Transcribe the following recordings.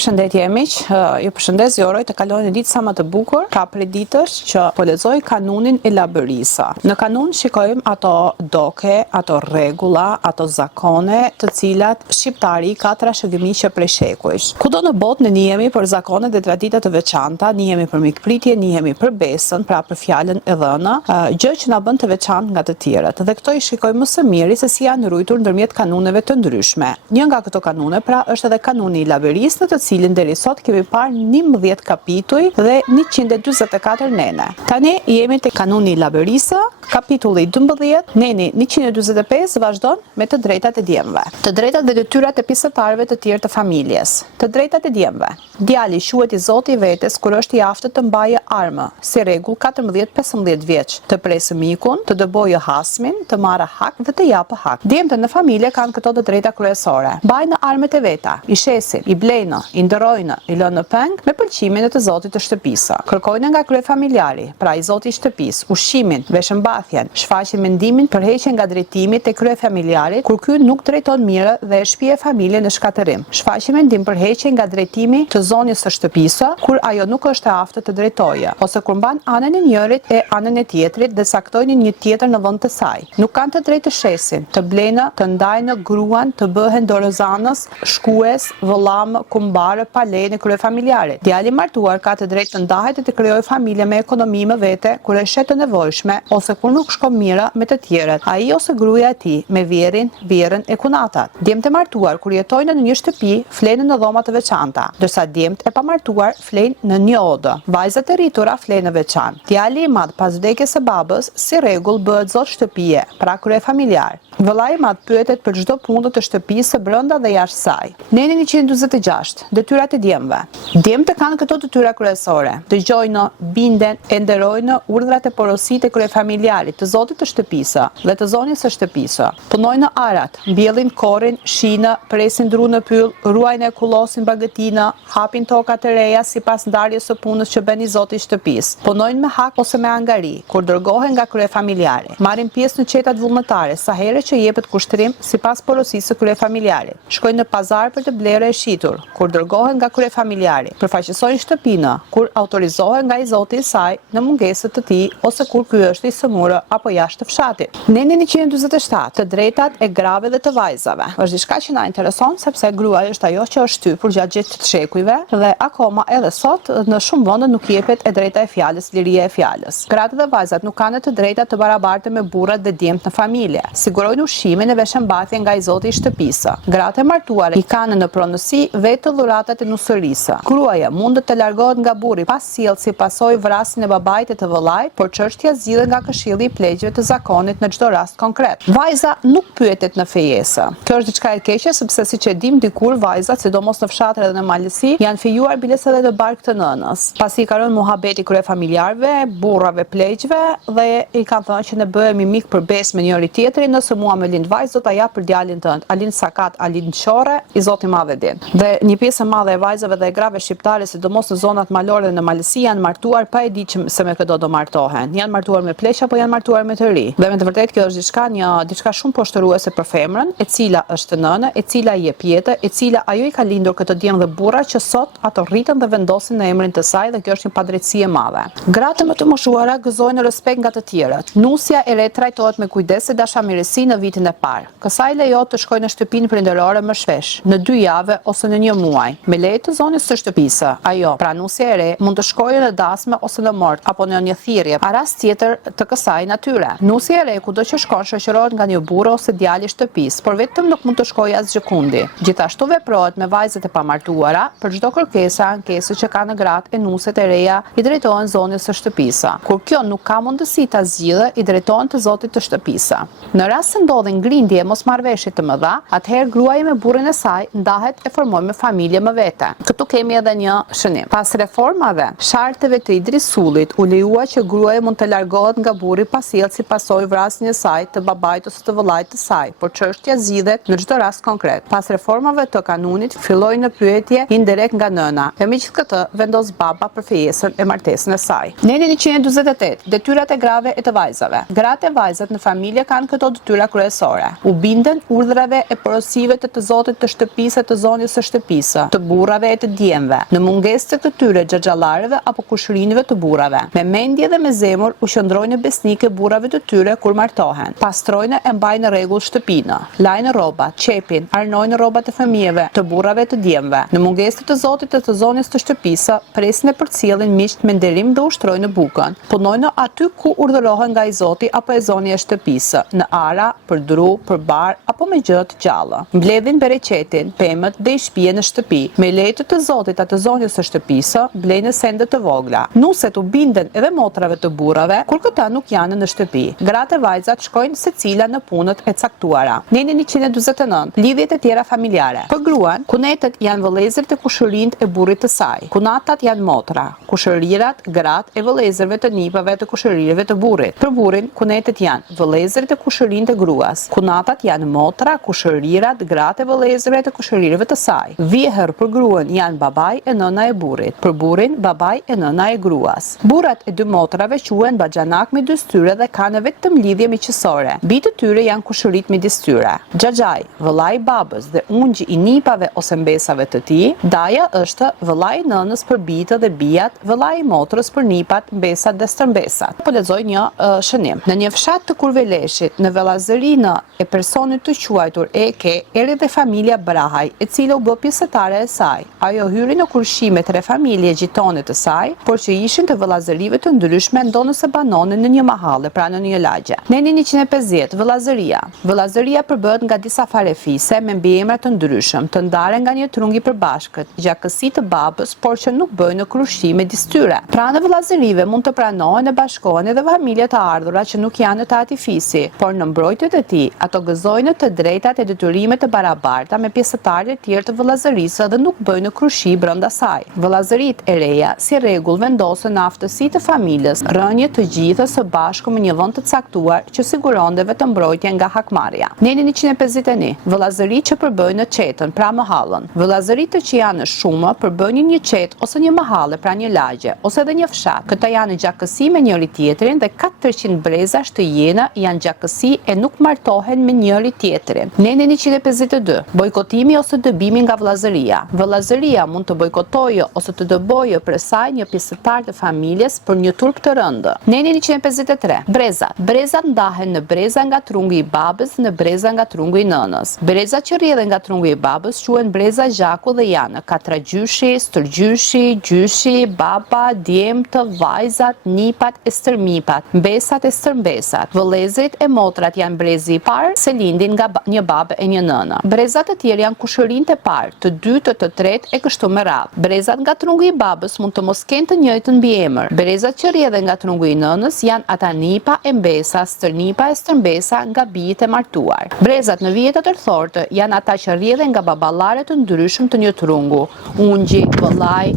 Përshëndetje miq, ju përshëndes, ju uroj të kaloni një ditë sa më të bukur. Ka prej ditësh që po lexoj kanunin e Laberisa. Në kanun shikojmë ato doke, ato rregulla, ato zakone, të cilat shqiptari ka trashëgimiqë prej shekujsh. Kudo në botë ne njihemi për zakonet dhe tradita të veçanta, njihemi për mikpritje, njihemi për besën, pra për fjalën e dhënë, gjë që na bën të veçantë nga të tjerët. Dhe këto i shikojmë më së miri se si janë ruajtur ndërmjet kanuneve të ndryshme. Një nga këto kanune pra është edhe kanuni i Laberis, në të cilin deri sot kemi parë 11 kapituj dhe 144 nene. Tani jemi te kanuni i Laberisa, kapitulli 12, neni 145 vazhdon me të drejtat e djemve. Të drejtat dhe detyrat e pjesëtarëve të tjerë të familjes. Të drejtat e djemve. Djali quhet i Zoti i vetes kur është i aftë të mbajë armë, si rregull 14-15 vjeç, të presë mikun, të dëbojë hasmin, të marrë hak dhe të japë hak. Djemtë në familje kanë këto të drejta kryesore. Mbajnë armët e veta, i shesin, i blejnë, i ndërojnë, i lënë në peng me pëlqimin e të Zotit të shtëpisë. Kërkojnë nga kryefamiljari, pra i Zoti i shtëpisë, ushqimin, veshëmbathjen, shfaqin mendimin për heqjen nga drejtimi te kryefamiljari kur ky nuk drejton mirë dhe e shpije familjen në shkatërim. Shfaqin mendim për heqjen nga drejtimi të zonjës së shtëpisë kur ajo nuk është e aftë të drejtojë, ose kur mban anën e njërit e anën e tjetrit dhe saktojnë një tjetër në vend të saj. Nuk kanë të drejtë të shesin, të blejnë, të ndajnë gruan, të bëhen dorëzanës, shkues, vëllam, kumbarë, palejnë e kryefamiljarit. Djali martuar ka të drejtë të ndahet e të krijojë familje me ekonomi më vete kur e shet të nevojshme ose kur nuk shkon mirë me të tjerët. Ai ose gruaja e tij me vjerën e kunatat. Djemtë e martuar kur jetojnë në një shtëpi flenë në dhoma të veçanta, ndërsa djemtë e pamartuar flenë në një odë. Vajzat e rritura flenë në veçantë. Djali i madh pas vdekjes së babës si rregull bëhet zot shtëpie, pra kryefamiljar. Vëllai i madh pyetet për çdo punë të shtëpisë së brenda dhe jashtë saj. Neni 146, detyrat e djemve. Djemtë kanë këto detyra kryesore. Dëgjojnë, binden, e nderojnë urdhrat e porositë e kryefamiljarit, të zotit të shtëpisë dhe të zonjës së shtëpisë. Punojnë arat, mbjellin korrin, shinë, presin dru në pyll, ruajnë e kullosin bagëtinë, hapin toka të reja sipas ndarjes së punës që bën i zoti i shtëpisë. Punojnë me hak ose me angari, kur dërgohen nga kryefamiljari. Marrin pjesë në qetat vullnetare sa herë që jepet kushtrim sipas porosisë së kryefamiljarit. Shkojnë në pazar për të blerë e shitur, kur dërgohen nga kryefamiljari. Përfaqësojnë shtëpinë kur autorizohen nga i zoti i saj në mungesë të tij ose kur ky është i sëmurë apo jashtë fshatit. Neni 147, të drejtat e grave dhe të vajzave. Është diçka që na intereson sepse gruaja është ajo që është shtypur gjatë gjithë shekujve dhe akoma edhe sot në shumë vende nuk jepet e drejta e fjalës, liria e fjalës. Gratë dhe vajzat nuk kanë të drejta të barabarta me burrat dhe djemt në familje. Sigurojnë ushqimin e veshëmbathjen nga i zoti i shtëpisë. Gratë e martuara i kanë në pronësi vetë dhuratat e nusërisë. Gruaja mund të largohet nga burri pas sjellë si pasojë vrasjen e babait e të vëllait, por çështja zgjidhet nga këshilli i pleqjve të zakonit në çdo rast konkret. Vajza nuk pyetet në fejesë. Kjo është diçka e keqe sepse siç e dim dikur vajzat, sidomos në fshatra dhe në malësi, janë fejuar biles edhe në bark të nënës. Pasi i kalon muhabeti kryefamiljarëve, burrave pleqjve dhe i kanë thënë që ne bëhemi mik për besë me njëri tjetrin, nëse mua më lind vajzë do ta jap për djalin tënd. A lind sakat, a lind çorre, i Zoti i madh e din. Dhe një pjesë e madhe e vajzave dhe e grave shqiptare, sidomos në zonat malore dhe në malësi, janë martuar pa e ditur se me këto do martohen. Janë martuar me pleq apo janë martuar me të ri. Dhe me të vërtetë kjo është diçka shumë poshtëruese për femrën, e cila është nënë, e cila i jep jetë, e cila ajo i ka lindur këtë djem dhe burra që sot ato rriten dhe vendosin në emrin të saj dhe kjo është një padrejtësi e madhe. Gratë më të moshuara gëzojnë respekt nga të tjerët. Nusja e re trajtohet me kujdes dhe dashamirësi në vitin e parë. Kësaj lejohet të shkojë në shtëpinë prindërore më shpesh, në 2 javë ose në 1 muaj. Me leje të zonjës së shtëpisë, ajo, pra nusja e re, mund të shkojë në dasme ose në mort apo në një thirrje, a rast tjetër të kësaj natyre. Nusja e re kudo që shkon shoqërohet nga një burrë ose djalë i shtëpisë, por vetëm nuk mund të shkojë asgjë kundi. Gjithashtu veprohet me vajzat e pamartuara, për çdo kërkesë, ankesë që kanë gratë e nuset e reja, i drejtohen zonjës së shtëpisë. Kur kjo nuk ka mundësi ta zgjidhë, i drejtohen të zotit të shtëpisë. Në rast se ndodhin grindje mosmarrveshje të mëdha, atëherë gruaja me burrin e saj ndahet e formojnë me familje më vete. Këtu kemi edhe një shënim. Pas reformave, sharteve të Idrisullit u lejuar që gruaja mund të largohet nga burri pa sjellë si pasojë vrasjen e saj, të babait ose të vëllait të saj, por çështja zgjidhet në çdo rast konkret. Pas reformave të kanunit, filloi në pyetje indirekt nga nëna. E megjithatë, vendos baba për fejesën e martesën e saj. Neni 148, detyrat e grave e të vajzave. Gratë e vajzat në familje kanë këto detyra kryesore. U bindën urdhrave e porosive të zotit të shtëpisë e të zonjës së shtëpisë, të burrave e të djemve, në mungesë të tyre xhaxhallarëve apo kushërinjve të burrave. Me mendje dhe me zemër u qëndrojnë besnike burrave të tyre kur martohen. Pastrojnë e mbajnë në rregull shtëpinë, lajnë rrobat, qepin, arnojnë rrobat e fëmijëve, të burrave e të djemve. Në mungesë të zotit e të zonjës të shtëpisë, presin e përcjellin miqt me nderim dhe ushtrojnë bukën. Punojnë aty ku urdhërohen nga i zoti apo e zonja e shtëpisë, në ara, për dru, për bar apo me gjë të gjallë. Mbledhin bereqetin, pemët dhe i shpije në shtëpi. Me leje të zotit atë zonjës së shtëpisë, blejnë sende të vogla. Nuset u binden edhe motrave të burrave kur këta nuk janë në shtëpi. Gratë e vajzat shkojnë secila në punët e caktuara. Neni 149. Lidhjet e tjera familjare. Për gruan, kunetët janë vëllezërit e kushërinjt e burrit të saj. Kunatat janë motra, kushërirat, gratë e vëllezërve të nipave të kushërirëve të burrit. Për burrin, kunetët janë vëllezërit e kushërinjt e gruas. Kunatat janë motra, kushërirat, gratë e vëllezërve të kushërirëve të saj. Vjehër për gruan janë babai e nëna e burrit. Për burrin, babai e nëna e gruas. Burrat e dy motrave quhen baxhanak me dystyre dhe kanë vetëm lidhje miqësore. Bijtë e tyre janë kushërit midis tyre. Xhaxhai, vëllai i babës dhe ungji i nipave ose mbesave të tij. Daja është vëllai i nënës për bijtë dhe bijat, vëllai i motrës për nipat, mbesat dhe stërmbesat. Po lexoj një shënim. Në një fshat të Kurveleshit, në vellazërinë e personit të quajtur Eke, erdhi dhe familja Brahaj, e cila u bë pjesëtare e saj. Ajo hyri në kurshime tre familje gjitone të saj, por që ishin të vëllazërive të ndryshme ndonëse banonin në një mahalle pranë në një lagje. Neni 150. Vëllazëria. Vëllazëria përbëhet nga disa farefise me mbiemra të ndryshëm, të ndaren nga një trung i përbashkët, gjakësi të babës, por që nuk bëjnë kurshime midis tyre. Pranë vëllazërive mund të pranohen e bashkohen edhe familje të ardhura që nuk janë të atij fisi, por në mbrojtjet e tij, ato gëzojnë të drejtat e detyrimet të barabarta me pjesëtarët e tjerë të vëllazërisë dhe nuk bëjnë krushi brenda saj. Vëllazëritë e reja si rregull vendosen në aftësi të familjes, rënje të gjithë së bashku në një vend të caktuar që siguronte vetëm mbrojtje nga hakmarrja. Neni 151. Vëllazëritë që përbëjnë në qetën, pra mahallën. Vëllazëritë që janë në shumë përbëjnë një qetë ose një mahalle pra një lagje ose edhe një fshat. Këta janë në gjakësi me njëri tjetrin dhe 400 breza shtëjena janë gjakësi e nuk martohen me njëri tjetrin. Neni 152. Bojkotimi ose dëbimi nga vëllazëria. Vëllazëria mund të bojkotojë ose të dëbojë për saj një pjesëtar të familjes për një turp të rëndë. Neni 153. Brezat. Brezat ndahen në breza nga trungu i babës dhe në breza nga trungu i nënës. Brezat që rrjedhen nga trungu i babës quhen breza gjaku dhe janë katragjyshi, stërgjyshi, gjyshi, baba, djemtë, vajzat, nipat e stërmipat, mbesat e stërmbesat. Vëllezërit e motrat janë brezi i parë, se lindin nga një babë e një nënë. Brezat e tjerë janë kushërinjtë e parë, të dytë, të tretë e kështu me radhë. Brezat nga trungu i babës mund të mos kenë të njëjtën mbiemër. Brezat që rrjedhen nga trungu i nënës janë ata nipa e mbesa, stërnipa e stërmbesa nga bijtë e martuar. Brezat në vijet e tërthortë janë ata që rrjedhen nga baballare të ndryshëm të një trungu, ungji, vëllai,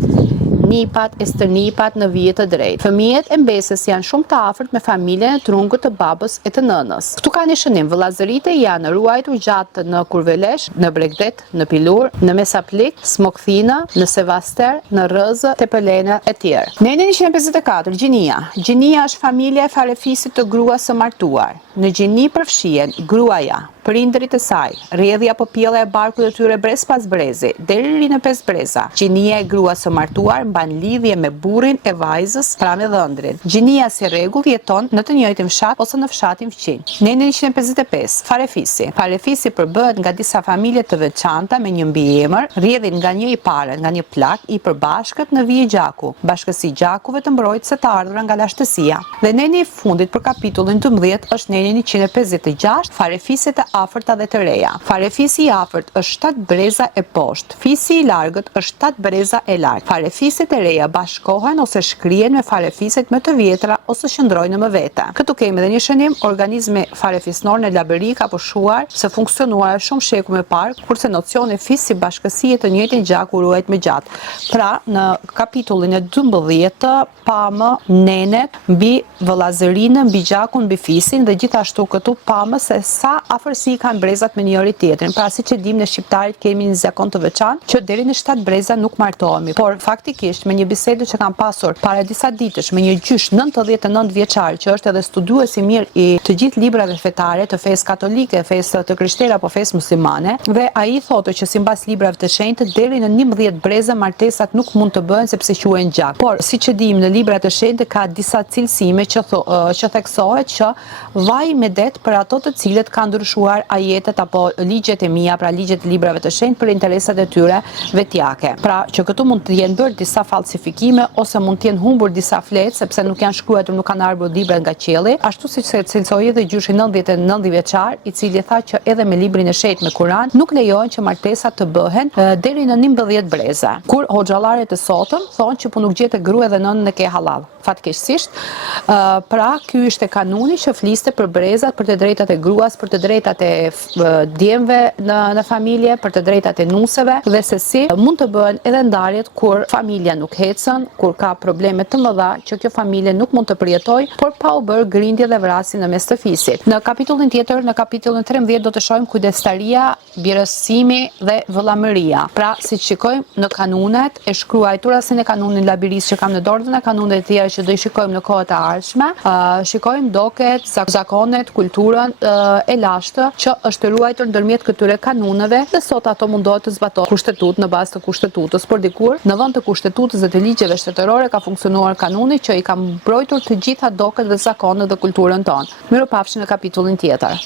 nipat e stërnipat në vije të drejtë. Fëmijët e mbesës janë shumë të afërt me familjen e trungut të babës e të nënës. Këtu ka një shënim, vëllazëritë janë ruajtur gjatë në Kurvelesh, në Bregdet, në Pilur, në Mesaplik, Smokthina, në Sevaster, në Rëzë, Tepelene e tjerë. Neni 154. Gjinia. Gjinia është familja e farefisit të gruas së martuar. Në gjini përfshihen gruaja, prindërit e saj, rrjedhja apo pjella e barkut të tyre brez pas brezi, deri në 5 breza. Gjinia e gruas së martuar mban lidhje me burrin e vajzës pra me dhëndrin. Gjinia si rregull jeton në të njëjtin fshat ose në fshatin fqinj. Neni 155. Farefisi. Farefisi përbëhet nga disa familje të veçanta me një mbiemër, rrjedhin nga një i parë, nga një plak i përbashkët në vije gjaku, bashkësi gjakuve të mbrojtëse të ardhura nga lashtësia. Dhe neni i fundit për kapitullin 12 është neni 156. Farefiset e afërta dhe të reja. Farefisi i afërt është 7 breza e poshtë, fisi i largët është 7 breza e lartë. Farefiset e reja bashkohen ose shkrihen me farefiset më të vjetra ose qëndrojnë më vete. Këtu kemi edhe një shënim, organizmi farefisnor në Laberik ka pushuar se funksionuar shumë shekuj më parë, kurse nocioni fis si bashkësie të njëjtin gjaku ruhet më gjatë. Pra, në kapitullin e 12 pamë nenet mbi vëllazërinë, mbi gjakun, mbi fisin dhe gjithashtu këtu pamë se sa afërsi si kanë brezat me njëri tjetrin. Pra siç e dimë ne shqiptarit kemi një zakon të veçantë që deri në 7 breza nuk martohemi. Por faktikisht me një bisedë që kam pasur para disa ditësh me një gjysh 99 vjeçar që është edhe studiues i mirë i të gjithë librave fetare të fesë katolike, fesë të krishterë apo fesë muslimane, dhe ai thotë që sipas librave të shenjtë deri në 11 breza martesat nuk mund të bëhen sepse quhen gjak. Por siç e dimë në librat të shenjtë ka disa cilësime që theksohet që vaj me det për ato të cilët kanë ndryshuar ajetet apo ligjet e mia, pra ligjet e librave të shenjtë për interesat e tyre vetjake. Pra që këtu mund të jenë bërë disa falsifikime ose mund të jenë humbur disa fletë sepse nuk janë shkruar, nuk kanë ardhur libra nga qielli, ashtu siç cilësoi edhe gjyshi 99 vjeçar, i cili tha që edhe me librin e shenjtë me Kur'an nuk lejohen që martesat të bëhen deri në 11 breza. Kur hoxhallaret e sotëm thonë që po nuk gjetë grua dhe nënën e ke halal. Fatkeqësisht, pra ky ishte kanuni që fliste për brezat, për të drejtat e gruas, për të drejtat e djemve në familje, për të drejtat e nuseve, dhe se si mund të bëhen edhe ndarjet kur familja nuk ecën, kur ka probleme të mëdha që kjo familje nuk mund të përjetojë, por pa u bërë grindje dhe vrasje në mes të fisit. Në kapitullin tjetër, në kapitullin 13 do të shohim kujdestaria, birësimi dhe vëllamëria. Pra, siç shikojmë në kanunet e shkruar si në kanunin Labiris që kam në dorë dhe në kanunet e tjera që do i shikojmë në kohët e ardhshme, shikojmë doket, zakonet, kulturën e lashtë që është ruajtur ndërmjet këtyre kanuneve dhe sot ato mundohet të zbatohen kushtetutë në bazë të kushtetutës, por dikur në vend të kushtetutës dhe të ligjeve shtetërore ka funksionuar kanuni që i ka mbrojtur të gjitha doket dhe zakonet dhe kulturën tonë. Mirupafshim në kapitullin tjetër.